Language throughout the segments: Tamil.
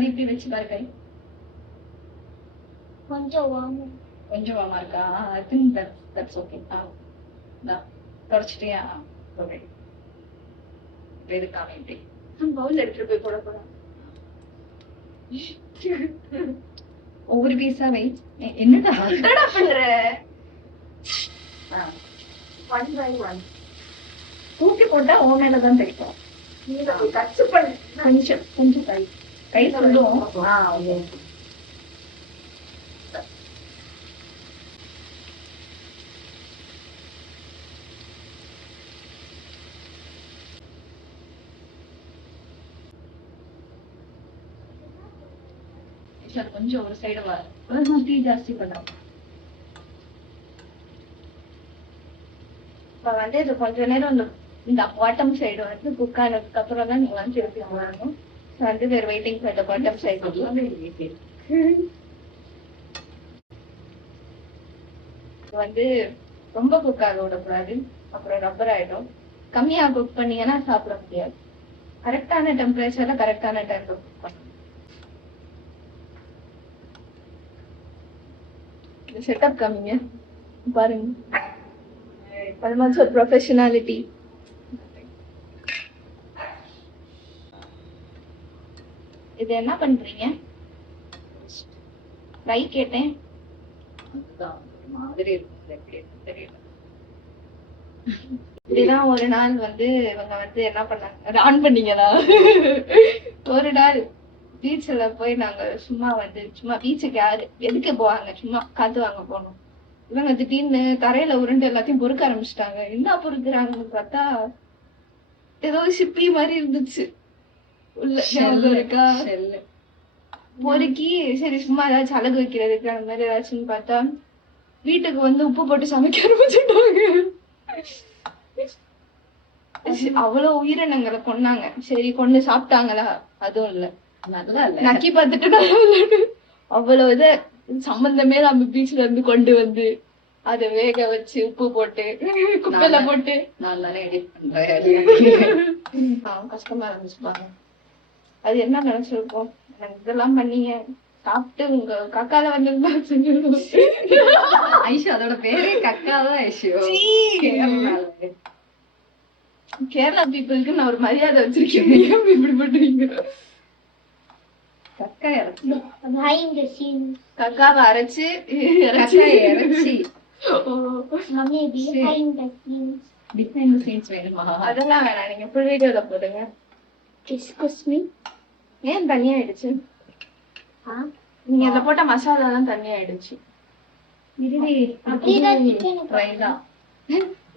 அது இப்படி வச்சு பாரு கை. கொஞ்சம் வார்மா இருக்கா? I think that's okay. தொடச்சிட்டியா? ஓகே. இப்போ இது காமிட்டி பவுல் எடுத்துட்டு போய் போட போறோம். ஒவ்வொரு பீஸா வை. என்னடா பண்ற? 1 by 1 தூக்கி போட்டா ஓ மேலதான் தெரியும். நீங்க டச் பண்ணு. கொஞ்சம் கை சொல்லும். ஓகே. கொஞ்சம் ஒரு சைடு தீ ஜாஸ்தி பண்ணலாம். இப்ப வந்து இது கொஞ்ச நேரம் இந்த பாட்டம் சைடு வந்து குக் ஆனதுக்கு அப்புறம் தான் நீங்க வந்து திருப்பி வரணும். வந்து வேற waiting for the bottom side. வந்து ரொம்ப குக் ஆக விடக்கூடாது, அப்புறம் ரப்பர் ஆயிடும். கம்மியா குக் பண்ணீங்கன்னா சாப்பிட முடியாது. கரெக்டான டெம்பரேச்சர்ல கரெக்டான டைம்ல குக் பண்ணணும். செட்டப் காமிங்க பாருங்க. ஒரு ப்ரொஃபஷனாலிட்டி. இது என்ன பண்றீங்க? ஃப்ரை கேட்டேன். இப்படிதான் ஒரு நாள் வந்து இவங்க வந்து என்ன பண்ணாங்க, ஆன் பண்ணீங்களா? ஒரு நாள் பீச்ல போய் நாங்க சும்மா பீச்சுக்கு யாரு எதுக்கு போவாங்க, சும்மா காத்து வாங்க போனோம். இவங்க திடீர்னு தரையில உருண்டு எல்லாத்தையும் பொறுக்க ஆரம்பிச்சிட்டாங்க. என்ன பொறுக்குறாங்கன்னு பார்த்தா ஏதோ சிப்பி மாதிரி இருந்துச்சு உள்ள. இருக்கா பொறுக்கி சரி சும்மா ஏதாச்சும் அழகு வைக்கிறதுக்கு அந்த மாதிரி ஏதாச்சும் பார்த்தா வீட்டுக்கு வந்து உப்பு போட்டு சமைக்க ஆரம்பிச்சுட்டாங்க. அவ்வளவு உயிரினங்களை கொன்னாங்க. சரி கொண்டு சாப்பிட்டாங்களா? அதுவும் இல்ல, நல்லா இல்ல. நக்கி பார்த்துட்டு அவ்வளவு இதை சம்பந்தமே நம்ம பீச்ல இருந்து கொண்டு வந்து அதை வேக வச்சு உப்பு போட்டு குப்பையில போட்டு கஷ்டமா இருந்துச்சு பாருங்க. அது என்ன நினைச்சிருக்கோம், இதெல்லாம் பண்ணீங்க சாப்பிட்டு உங்க கக்கால வந்து ஐஷு. அதோட பேரே கக்காதான் ஐஷு. கேரளா பீப்புளுக்கு நான் ஒரு மரியாதை வச்சிருக்கேன். இப்படி பண்றீங்க? கக்காவை அரைச்சு அதெல்லாம் வேணாம், நீங்க ஃபுல் வீடியோல போடுங்க. ஏன் தனியா ஆயிடுச்சு? நீங்க அதுல போட்ட மசாலா எல்லாம் தனியா ஆயிடுச்சு.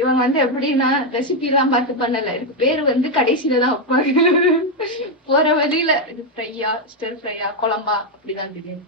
இவங்க வந்து எப்படின்னா ரெசிபி எல்லாம் பார்த்து பண்ணல. இதுக்கு பேரு வந்து கடைசியில தான் வைப்பாங்க. போற வழியில இது ஃப்ரையா, ஸ்டிர் ஃப்ரையா, குழம்பா அப்படிதான் தெரியும்.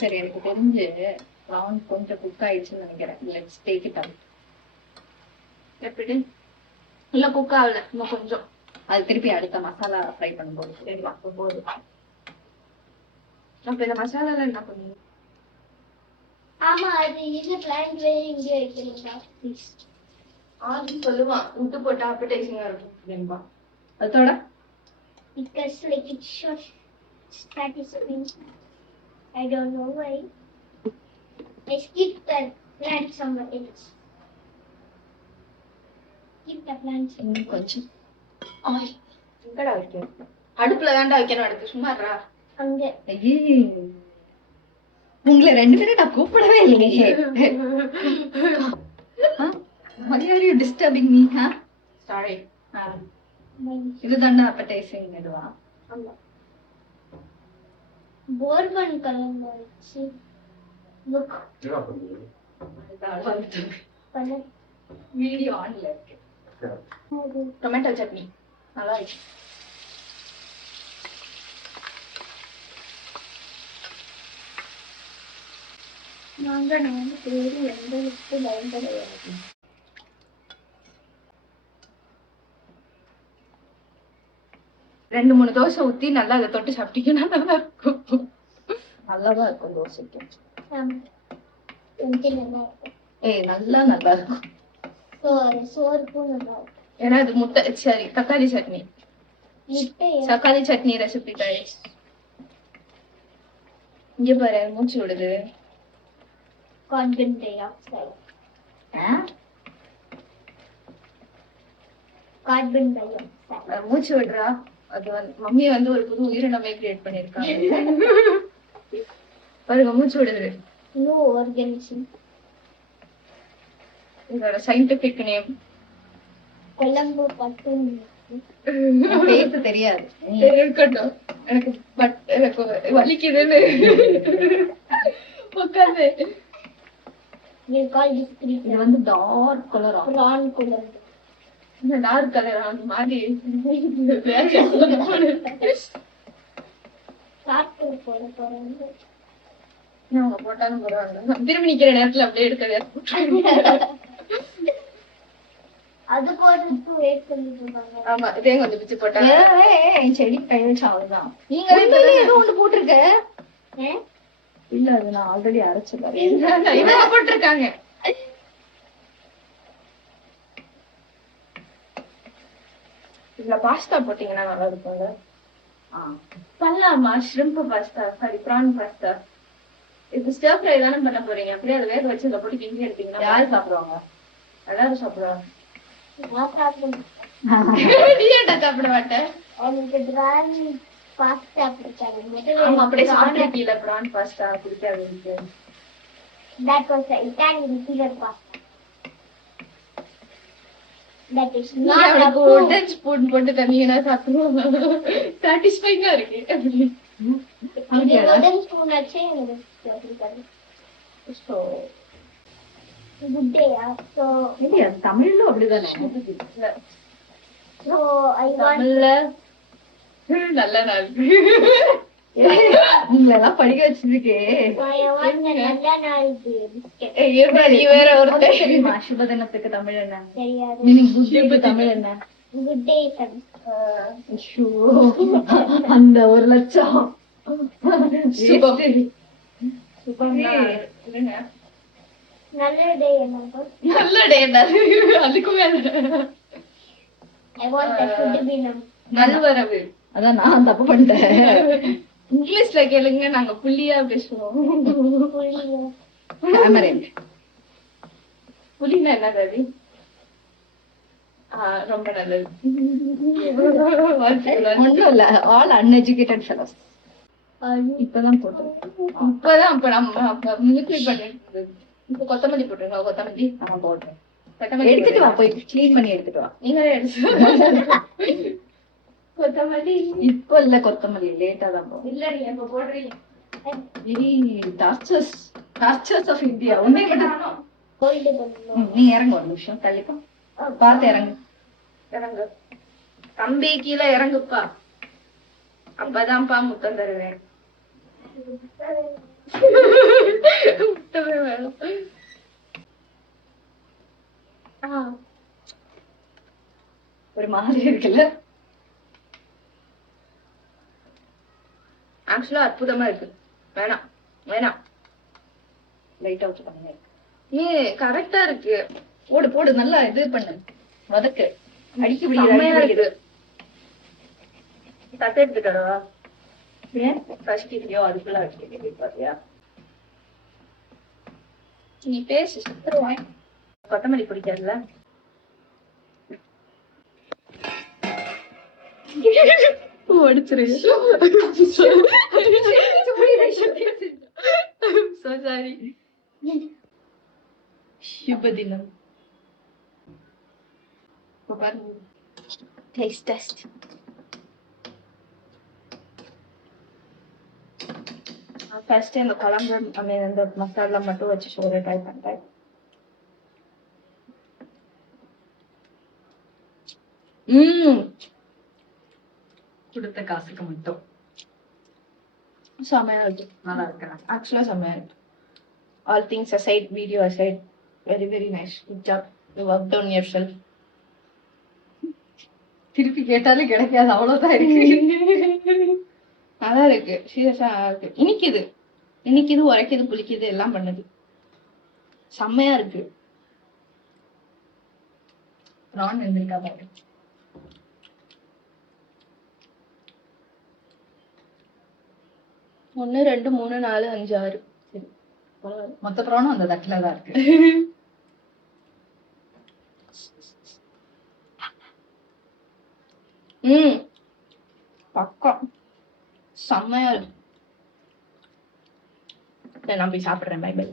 சரி, எனக்கு தெரிஞ்சு ப்ரான் கொஞ்சம் குக் ஆயிடுச்சுன்னு நினைக்கிறேன். Let's take it out. எப்படி இல்ல குக் ஆகல, இன்னும் கொஞ்சம். அது திருப்பி அடுத்த மசாலா ஃப்ரை பண்ணும்போது சரி அப்ப போதும். அப்ப இந்த மசாலால என்ன பண்ணுங்க? ஆமா, அது இது பிளான் வே இங்க வைக்கிறீங்களா? ஆதி சொல்லுவான் உப்பு போட்டா அப்படைசிங்கா இருக்கும் அப்படின்பா. அதோட because like it shows satisfying. I don't know why. I skip the plant somewhere else. Keep the plant கொஞ்சம் ஆய் எங்கடா வைக்கணும்? அடுப்புல தாண்டா வைக்கணும். அடுத்து சும்மா இருடா. அங்க உங்களை ரெண்டு பேரும் நான் கூப்பிடவே இல்லையே. Why are you disturbing me? Sorry. இதுதாண்டா appetizing மெதுவா. ஆமா. போர்பன் கலங்க வச்சு look. வீடியோ ஆன்ல இருக்கு. டொமேட்டோ சட்னி நல்லா இருக்கு. நாங்க பேரு எந்த விட்டு பயன்படுகிறது. ரெண்டு மூணு தோசை ஊத்தி நல்லா அதை தொட்டு சாப்பிட்டீங்கன்னா நல்லா இருக்கும். நல்லாதான் இருக்கும் தோசைக்கு. நல்லா இருக்கும். நல்லா இருக்கும். சோறுக்கும் நல்லா இருக்கும். ஏன்னா அது முட்டை சரி தக்காளி சட்னி முட்டையா? தக்காளி சட்னி ரெசிபி கைஸ். இங்க பாரு மூச்சு விடுது. Carbon di oxide. Carbon di oxide. மூச்சு விடுறா. அது வந்து மம்மி வந்து ஒரு புது உயிரினமே கிரியேட் பண்ணிருக்காங்க. பாருங்க மூச்சு விடுது. No organism. இதோட சயின்டிபிக் நேம் கொலம்போ பட்டன். பேச தெரியாது. இருக்கட்டும். எனக்கு வலிக்குதுன்னு உட்காந்து. We call this creature. இது வந்து டார்க் கலரா Prawn color. இந்த டார்க் கலர் அந்த மாதிரி சாப்பிட்டு போட போறாங்க. அவங்க போட்டாலும் போடுவாங்க. திரும்பி நிக்கிற நேரத்துல அப்படியே எடுக்க. அது போடுறதுக்கு வெயிட் பண்ணிட்டு இருப்பாங்க. ஆமா இதையும் கொஞ்சம் பிச்சு போட்டாங்க. செடி கை வச்சா அவ்வளவுதான். நீங்க ஏதோ ஒண்ணு போட்டிருக்க. இல்ல அது நான் ஆல்ரெடி அரைச்சது. இவங்க போட்டிருக்காங்க. இதுல பாஸ்தா போட்டீங்கன்னா நல்லா இருக்கும்ல. பண்ணலாமா? ஷ்ரிம்ப் பாஸ்தா, சாரி பிரான் பாஸ்தா. இது ஸ்டர் ஃப்ரை தானே பண்ண போறீங்க. அப்படியே அதை வேக வச்சு அதை போட்டு கிண்டி எடுத்தீங்கன்னா யாரு சாப்பிடுவாங்க? எல்லாரும் சாப்பிடுவாங்க. நான் சாப்பிடுவேன். நீ ஏன்டா சாப்பிட மாட்டேன்? எனக்கு பிரான் பாஸ்தா பிடிக்காது. ஆமா அப்படியே சாப்பிட்டுருக்கீல பிரான் பாஸ்தா பிடிக்காது எனக்கு. That was the Italian figure pasta. That is நீ not a அவனுக்கு food. உடன் ஸ்பூன் போட்டு தந்தீங்கன்னா சாப்பிடுவோம். சாட்டிஸ்ஃபைங்கா இருக்கு. இது wooden spoon வச்சே எனக்கு பிடிக்காது. So, குட்டையா? So இல்லையா தமிழ்ல அப்படிதானே? so I want தமிழ்ல நல்ல நாள். உங்களை எல்லாம் படிக்க வச்சிருக்கே. I want a நல்ல நாள் biscuit. நீ வேற ஒருத்தர். தெரியுமா சுப தினத்துக்கு தமிழ் என்ன? தெரியாது. மீனிங் குட் தமிழ் என்ன? Good day sir. ஐயோ, அந்த 1,00,000 சுபம். சுபம்னா இருங்க. நல்ல டே என்ன? நல்ல டேடா. அதுக்கு மேல I want the food to be நல்வரவு. அதான் நான் தப்பு பண்ணிட்டேன். இங்கிலீஷ்ல கேளுங்க, நாங்க புள்ளியா பேசுவோம். கேமரன் புலினா என்ன ரவி? ரொம்ப நல்லது. ஒண்ணும் இல்ல, ஆல் அன்எஜுகேட்டட் ஃபெலோஸ். இப்பதான் போட்டோம். இப்பதான் அப்ப நம்ம மிமிக்ரி பண்ணிட்டு இருந்தது. இப்ப கொத்தமல்லி போட்டுருங்க. கொத்தமல்லி நான் போடுறேன். கொத்தமல்லி எடுத்துட்டு வா, போய் க்ளீன் பண்ணி எடுத்துட்டு வா. நீங்களே எடுத்து கொத்தமல்லி. இப்ப இல்ல, கொத்தமல்லி லேட்டா தான் போகும். இல்ல நீங்க இப்ப போடுறீங்க. Tortures of India. உன்னை மட்டும் கோல்டு பண்ணணும். நீ இறங்க, ஒரு நிமிஷம் தள்ளிப்பா, பார்த்து இறங்கு. இறங்கு தம்பி, கீழே இறங்குப்பா. அப்பதான்ப்பா முத்தம் தருவேன். முத்தமே வேணும். ஒரு மாதிரி இருக்குல்ல? ஆக்சுவலா அற்புதமா இருக்கு. வேணாம் வேணாம், லைட் அவுட் பண்ணுங்க. கரெக்டா இருக்கு. போடு போடு, நல்லா இது பண்ணு, வதக்கு. அடிக்க செம்மையா பிடிக்குது. இருக்கு. தட்டை எடுத்துக்கடவா? ஏன் கஷ்டியோ அதுக்குள்ள அடிக்க பாத்தியா? நீ பேசு, சுத்துருவாய். கொத்தமல்லி பிடிக்காதுல்ல? ஒடிச்சிரு. So sorry. சுப தினம். Taste test. ஃபர்ஸ்ட் இந்த குழம்பு இந்த மசாலா மட்டும் வச்சு சோறு ட்ரை பண்றேன். கொடுத்த காசுக்கு மட்டும் செமையா இருக்கு. நல்லா இருக்கிறேன். ஆக்சுவலா செமையா இருக்கு. All things aside, video aside, very very nice. Good job. You worked on yourself. திருப்பி கேட்டாலும் கிடைக்காது, அவ்வளவுதான் இருக்கு. நல்லா இருக்கு. சீரியஸா நல்லா இருக்கு. இனிக்குது, உரைக்குது, புளிக்குது, எல்லாம் பண்ணுது. செம்மையா இருக்கு. ப்ரான் வெந்திருக்கா பாரு. 1 2 3 4 5 6. சரி பரவாயில்ல. மொத்த ப்ரானும் அந்த தட்டுல தான் இருக்கு. பக்கா செம்மையா இருக்கு. சரி, நான் போய் சாப்பிடுறேன். Bye by.